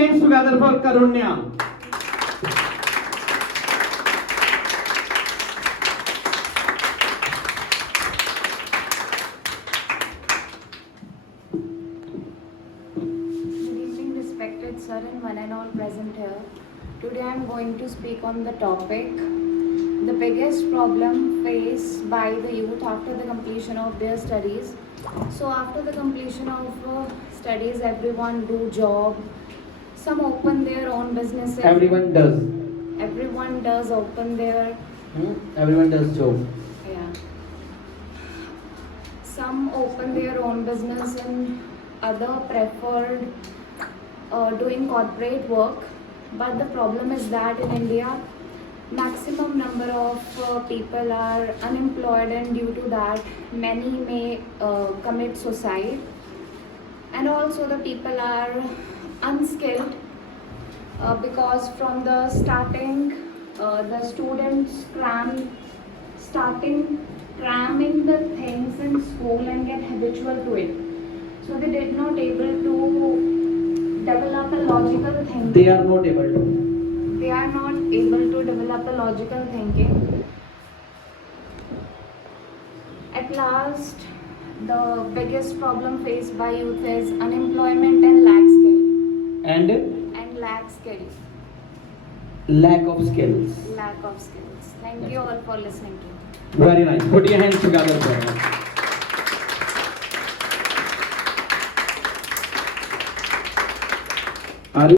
hands together for Karunya. Respected sir and one and all present here. Today I am going to speak on the topic the biggest problem faced by the youth after the completion of their studies. So after the completion of studies, everyone do job. Some open their own businesses. Everyone does. Everyone does open their. Everyone does job. Yeah. Some open their own business and other preferred doing corporate work, but the problem is that in India maximum number of people are unemployed, and due to that many may commit suicide, and also the people are unskilled because from the starting the students cramming the things in school and get habitual to it, so they did not able to develop a logical thinking. They are not able to. They are not able to develop a logical thinking. At last, the biggest problem faced by youth is unemployment and lack skill. And Lack skill. lack of skills. Lack of skills. Thank you all for listening to me. Very nice. Put your hands together for us.